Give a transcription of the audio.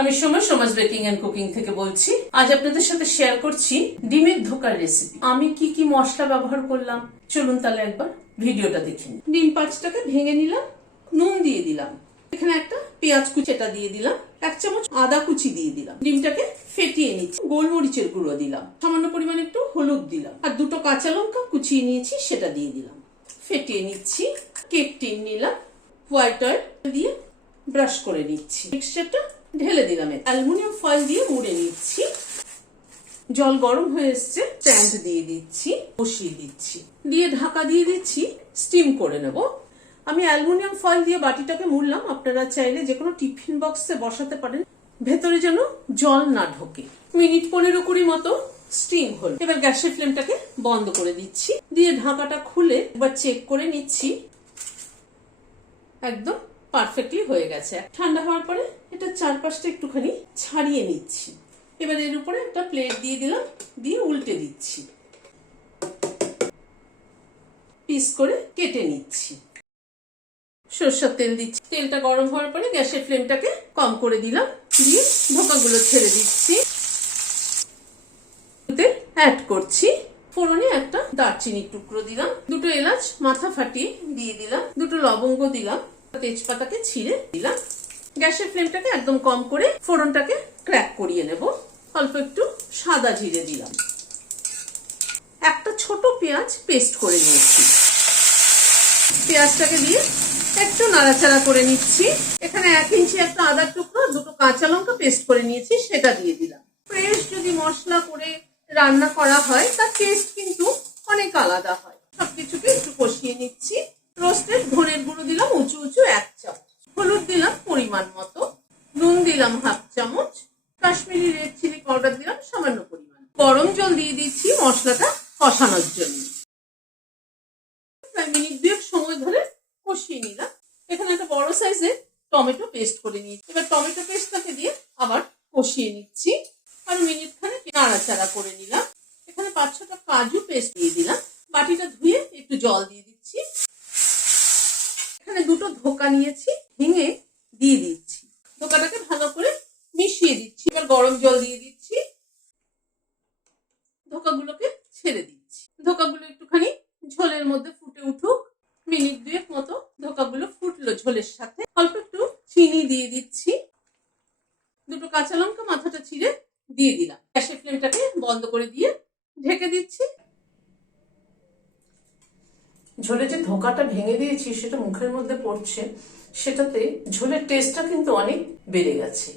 আমি সমাজ baking and cooking থেকে বলছি। আজ আপনাদের সাথে শেয়ার করছি ডিমের ধোকার রেসিপি। আমি কি কি মশলা ব্যবহার করলাম চলুন তাহলে একবার ভিডিওটা দেখে নিন। ডিম 5টাকে ভেঙে নিলাম, নুন দিয়ে দিলাম, এখানে একটা পেঁয়াজ কুচিটা দিয়ে দিলাম, 1 চামচ আদা কুচি দিয়ে দিলাম, ডিমটাকে ফেটিয়ে নিচ্ছি, গোলমরিচের গুঁড়ো দিলাম, সামান্য পরিমাণে একটু হলুদ দিলাম, আর 2টো কাঁচা লঙ্কা কুচিয়ে নিয়েছি সেটা দিয়ে দিলাম, ফেটিয়ে নিচ্ছি। কেক টিন নিলাম, হোয়াইট অয়েল দিয়ে ব্রাশ করে নিচ্ছি, মিক্সচারটা ঢেলে দিলাম, অ্যালুমিনিয়াম ফয়েল দিয়ে মুড়ে নিচ্ছি। জল গরম হয়ে এসছে, স্ট্যান্ড দিয়ে দিচ্ছি, বসিয়ে দিচ্ছি, দিয়ে ঢাকা দিয়ে দিচ্ছি, স্টিম করে নেব। আমি অ্যালুমিনিয়াম ফয়েল দিয়ে বাটিটাকে মুড়লাম, আপনারা চাইলে যে কোনো টিফিন বক্সে বসাতে পারেন, ভেতরে যেন জল না ঢোকে। মিনিট 15-20 মতো স্টিম হল। এবার গ্যাসের ফ্লেমটাকে বন্ধ করে দিচ্ছি, দিয়ে ঢাকাটা খুলে একবার চেক করে নিচ্ছি, একদম পারফেক্টলি হয়ে গেছে। ঠান্ডা হওয়ার পরে এটা চারপাশটা একটুখানি ছাড়িয়ে নিচ্ছি। এবার এর উপরে একটা প্লেট দিয়ে দিলাম, দিয়ে উল্টে দিচ্ছি, পিস করে কেটে নিচ্ছি। সরষের তেল দিচ্ছি, তেলটা গরম হওয়ার পরে গ্যাসের ফ্লেমটাকে কম করে দিলাম, দিয়ে ধোকাগুলো ছেড়ে দিচ্ছি, অ্যাড করছি। ফোড়নে একটা দারচিনির টুকরো দিলাম, 2টো এলাচ মাথা ফাটিয়ে দিয়ে দিলাম, 2টো লবঙ্গ দিলাম, তেজপাতাকে ছিঁড়ে দিলাম। গ্যাসের ফ্লেমটাকে একদম কম করে ফোড়নটাকে ক্র্যাক করিয়ে নেব। অল্প একটু সাদা জিরে দিলাম, একটা ছোট পেঁয়াজ পেস্ট করে নিয়েছি, পেঁয়াজটাকে দিয়ে একটু নাড়াচাড়া করে নিচ্ছি। এখানে 1 ইঞ্চি একটা আদার টুকরো, 2টো কাঁচা লঙ্কা পেস্ট করে নিয়েছি সেটা দিয়ে দিলাম। ফ্রেশ যদি মশলা করে রান্না করা হয় তার টেস্ট কিন্তু অনেক আলাদা হয়। সবকিছুকে একটু কষিয়ে নিচ্ছি। রোস্টেড ধনের গুঁড়ো দিলাম উঁচু 1 চামচ, হলুদ দিলাম পরিমাণ মতো, নুন দিলাম 1/2 চামচ, কাশ্মীরি রেড চিলি পাউডার দিলাম সামান্য পরিমাণ। গরম জল দিয়ে দিচ্ছি মশলাটা কষানোর জন্য। প্রায় মিনিট 2 সময় ধরে কষিয়ে নিলাম। এখানে একটা বড় সাইজের টমেটো পেস্ট করে নিয়েছি। এবার টমেটো পেস্টটাকে দিয়ে আবার কষিয়ে নিচ্ছি, আর মিনিট খানেক নাড়াচাড়া করে নিলাম। এখানে 5-6টা কাজু পেস্ট দিয়ে দিলাম, বাটিটা ধুয়ে একটু জল দিয়ে দিচ্ছি। এখানে 2টো ধোকা নিয়েছি, ভেঙে দিয়ে দিচ্ছি, ধোকাটাকে ভালো করে মিশিয়ে দিচ্ছি। এবার গরম জল দিয়ে দিচ্ছি, ধোকাগুলোকে ছেড়ে দিচ্ছি। ধোকাগুলো একটুখানি ঝোলের মধ্যে ফুটে উঠুক, মিনিট 2 মতো ধোকাগুলো ফুটলো ঝোলের সাথে। অল্প একটু চিনি দিয়ে দিচ্ছি, 2টো কাঁচা লঙ্কা মাথাটা ছিঁড়ে দিয়ে দিলাম। গ্যাসের ফ্লেমটাকে বন্ধ করে দিয়ে ঢেকে দিচ্ছি। ঝোলে যে ধোকাটা ভেঙে দিয়েছি সেটা মুখের মধ্যে পড়ছে, সেটাতে ঝোলের টেস্টটা কিন্তু অনেক বেড়ে গেছে।